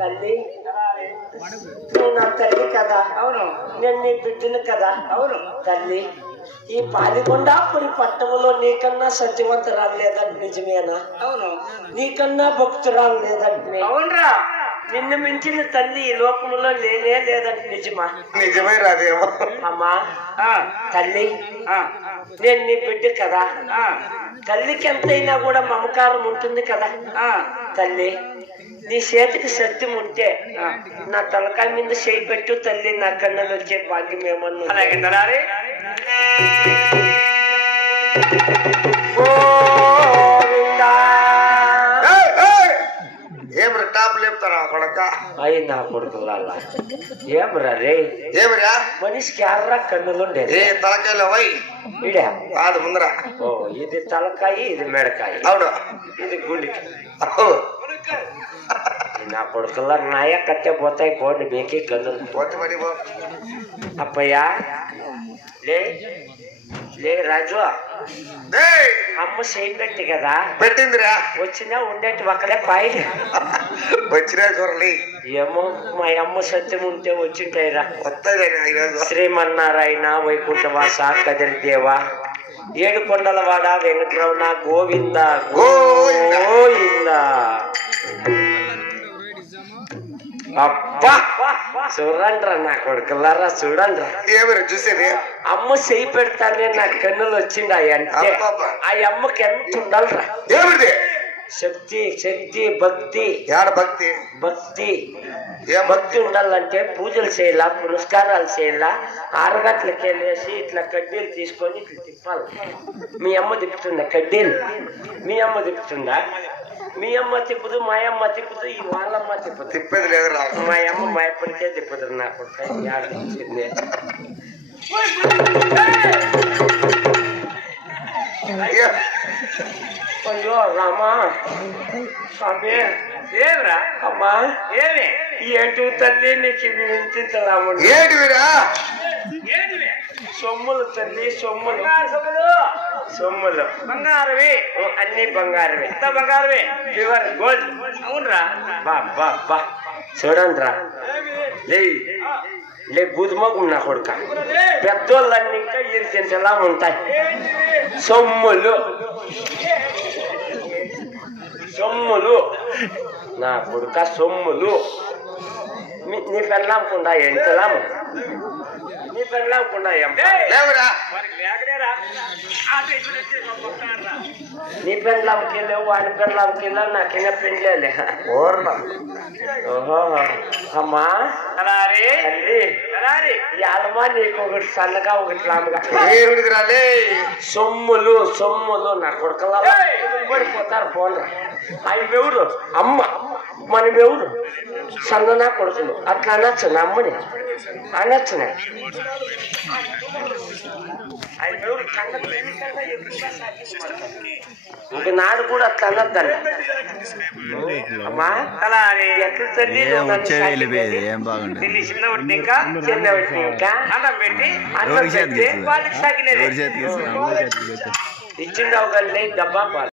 తల్లి నువ్వు నా తల్లి కదా. అవును. నేను నీ బిడ్డను కదా. అవును. తల్లి ఈ పాలిగొండాపురి పట్టణంలో నీకన్నా సత్యవంతరాలు లేదంటే నిజమేనా? అవును. నీకన్నా భక్తురాలు లేదంటే అవునరా. నిన్ను మించిన తల్లి ఈ లోకంలో లేనే లేదంటే నిజమా? నిజమే రాదేమో. అమ్మా తల్లి నేను నీ బిడ్డ కదా. తల్లికి ఎంతైనా కూడా మమకారం ఉంటుంది కదా. తల్లి నీ చేతికి సత్యం ఉంటే నా తలకాయ మీద చేయి పెట్టు తల్లి. నా కన్నలు వచ్చే భాగ్యం ఏమన్నా. అలాగే ఏమరా టాప్ లేపుతారా కొడక? అయి నా కొడుకులా ఏమరా రే? ఏమరా మనిషికి ఎర్ర కన్నులుండే ఏ తలకాయలో వై ఇడా కాదు ముందర. ఓ ఇది తలకాయ, ఇది మెడకాయ. అవును. ఇది గుండెకి. నా కొడుకులా నాయ కట్టే పోతాయి పోండి మీకే కన్నులు. అప్పయ్యా లే లే రాజు. అమ్మ చేయి పెట్టి కదా పెట్టిందిరా. వచ్చినా ఉండేటి ఒక్కడే పాయి వచ్చినా చూడలే. ఏమో మా అమ్మ సత్యం ఉంటే వచ్చింటాయిరా. వస్తాయి శ్రీమన్నారాయణ వైకుంఠవాస కదిరిదేవ ఏడుకొండలవాడ వెంకటరమణ గోవింద గోవింద. అబ్బా చూడండిరా నా కొడుకులారా చూడండిరా. ఏమరా చూసేది? అమ్మ చేయి పెడతానే నా కన్నులు వచ్చిండాయి అంటే ఆ అమ్మకి ఎంత ఉండాలిరా. ఏమిటి? శక్తి శక్తి భక్తి. యాడ భక్తి? భక్తి భక్తి ఉండాలంటే పూజలు చేయాలా, పురస్కారాలు చేయాలా, 6 గంటలకి వెళ్ళేసి ఇట్లా కడ్డీలు తీసుకొని ఇట్లా తిప్పాలి. మీ అమ్మ తిప్పుతుందా కడ్డీలు? మీ అమ్మ తిప్పుతుందా? మీ అమ్మ తిప్పుదు, మా అమ్మ తిప్పుదు, ఈ వాళ్ళమ్మ తిప్పుదు. తిప్పేది లేదు. మా అమ్మ మా ఎప్పటికే తిప్పుతుంది. నాకు తెలిసిందే. అయ్యో రామా స్వామి. ఏమిరా? అమ్మా ఏమి? ఏంటి తల్లి నీకు ఇవి వినిపించలాము? ఏంటివిరా? సొమ్ములు తల్లి సొమ్ములు. సొమ్ములు బంగారవి. అన్ని బంగారమే. ఎంత బంగారమే? Pure gold. అవునరా. బా బా బా చూడండి రా. లే గుదుమగు నా కొడుక. పెద్దోళ్ళన్నీ ఇంకా ఇరిచించేలా ఉంటాయి. సొమ్ములు సొమ్ములు నా కొడుక సొమ్ములు. నీ పెళ్ళామకుండా ఎంతలాము? నీ పెళ్ళామకుండా లేవురా. నీ పెళ్ళాంకి లేవు, వాడి పెళ్ళాంకి లేవు, నాకైనా పెళ్ళలే. ఓహో అమ్మా తల్లి అలమా నీకు ఒకటి సన్నగా ఒకటి లాముగా. సొమ్ములు సొమ్ములు నా కొడుకలా పడిపోతారు. పోండ్రా అవి ఎవరు? అమ్మ మనం ఎవరు? సన్న కొడుకులు అట్లా అనొచ్చు. అమ్మని అనొచ్చు. నాడు కూడా అట్లా అనొద్దండి. అమ్మా ఎట్లా తల్లి చిన్నవాటిని ఇంకా అన్నం పెట్టి అన్నం పెట్టి వాళ్ళకి సాగినది ఇచ్చిండవు కానీ డబ్బా